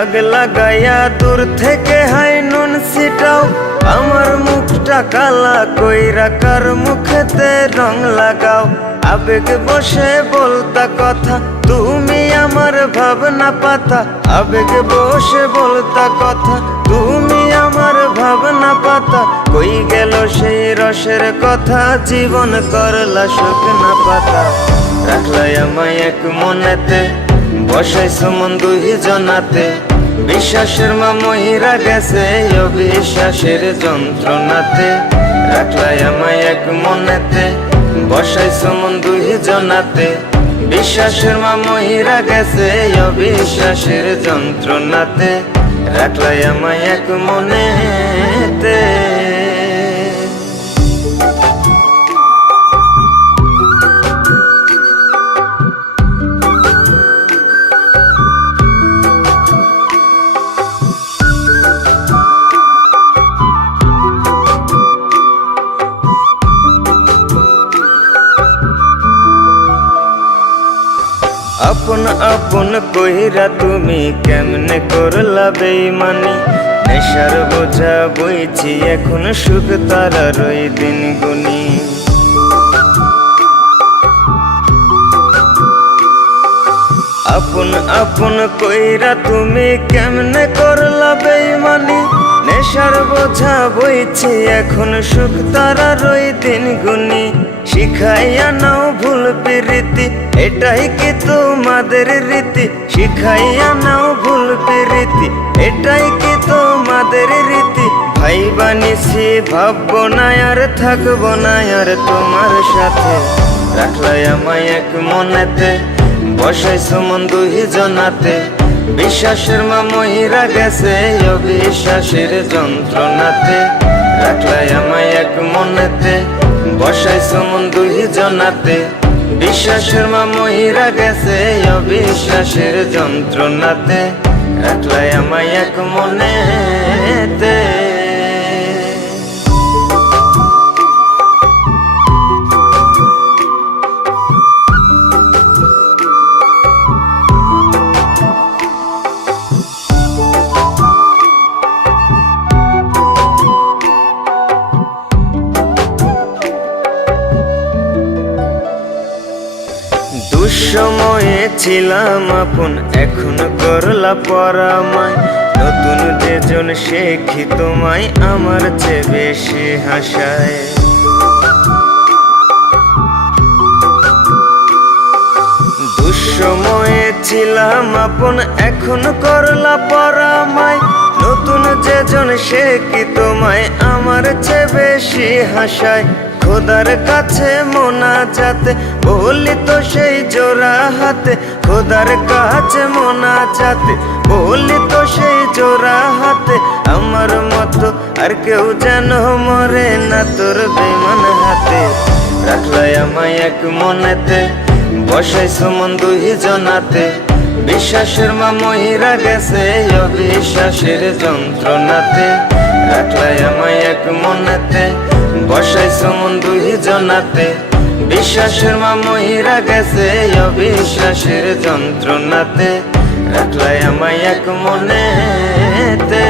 দাগ লাগাইয়া দূর থেকে হাই নুন ছিটাও, আমার মুখটা কালা কইরা কার মুখেতে রং লাগাও। আবেগ বসে বলতা কথা, তুমি আমার ভাবনা পাতা। আবেগ বসে বলতা কথা, তুমি আমার ভাবনা পাতা। কই গেল সেই রসের কথা, জীবন করলা শুকনা পাতা। রাখলাই আমায় এক মনেতে, বসাইছো মন দুই জনাতে। বিশ্বাসের মা মহিরা গেছে অবিশ্বাসের যন্ত্রণাতে। রাখলাই আমায় এক মনেতে, বসাইছো মন দুই জনাতে। বিশ্বাসের মা মহিরা গেছে অবিশ্বাসের যন্ত্রণাতে। রাখলাই আমায় এক মনেতে। আপন আপন কইরা তুমি কেমনে করলা বেইমানি। নেশার বোঝা বইছি এখন, সুখ তারার ওই দিন গুনি। আপন আপন কইরা তুমি কেমনে করলা বেইমানি। নেশার বোঝা বইছি এখন, সুখ তারার ওই দিন গুনি। শিখাইয়া নাও ভুল প্রীতি, এটাই কি তোমাদের রীতি। শিখাইয়া নাও ভুল প্রীতি, এটাই কি তোমাদের রীতি। ভাই বানিছি ভাববো না আর, থাকবো না আর তোমার সাথে। রাখলাই আমায় এক মনেতে, বসাইছো মন দুই জনাতে। বিশ্বাসের মা মহিরা গেছে অবিশ্বাসের যন্ত্রণাতে। রাখলাই আমায় এক মনেতে, বসাইছো মন দুই জনাতে। বিশ্বাসের মা মহিরা গেছে অবিশ্বাসের যন্ত্রণাতে। রাখলাই আমায় এক মনেতে। দুঃসময়ে ছিলাম আপন, এখন করলা পরামায়। নতুন যেজন শেখি তোমায়, আমার চেয়ে বেশি হাসায়। দুঃসময়ে ছিলাম আপন, এখন করলা পরামায়। নতুন যেজন শেখি তোমায়, আমার চেয়ে বেশি হাসায়। খোদার কাছে মোনাজাতে বলি তো সেই জোড়া হাতে। খোদার কাছে মোনাজাতে বলি তো সেই জোড়া হাতে। আমার মতো আর কেউ যেন মরে না তোর বেমান হাতে। রাখলাই আমায় এক মনেতে, বসাইছো মন দুই জনাতে। বিশ্বাসের মা মহিরা গেছে অবিশ্বাসের যন্ত্রণাতে। রাখলাই আমায় এক মনেতে, বসাইছো মন দুই জনাতে। বিশ্বাসের মা মহিরা গেছে অবিশ্বাসের যন্ত্রণাতে। রাখলাই আমায় এক মনেতে।